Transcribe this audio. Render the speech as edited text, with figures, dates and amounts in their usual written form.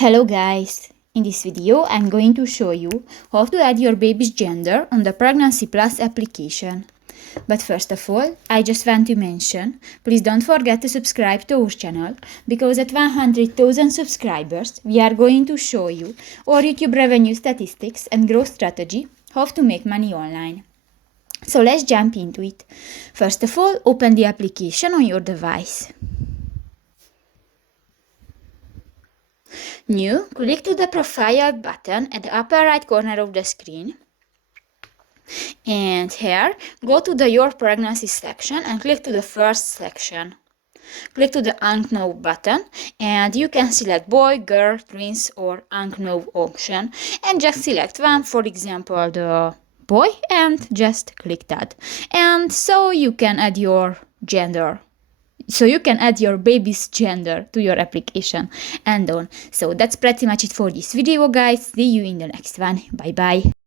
Hello guys! In this video I'm going to show you how to add your baby's gender on the Pregnancy Plus application. But first of all, I just want to mention, please don't forget to subscribe to our channel, because at 100,000 subscribers we are going to show you our YouTube revenue statistics and growth strategy, how to make money online. So let's jump into it. First of all, open the application on your device. New, click to the profile button at the upper right corner of the screen. And here, go to the Your Pregnancy section and click to the first section. Click to the unknown button and you can select boy, girl, twins or unknown option and just select one, for example the boy, and just click that. And so you can add your gender. So you can add your baby's gender to your application and on. So that's pretty much it for this video guys. See you in the next one. Bye bye.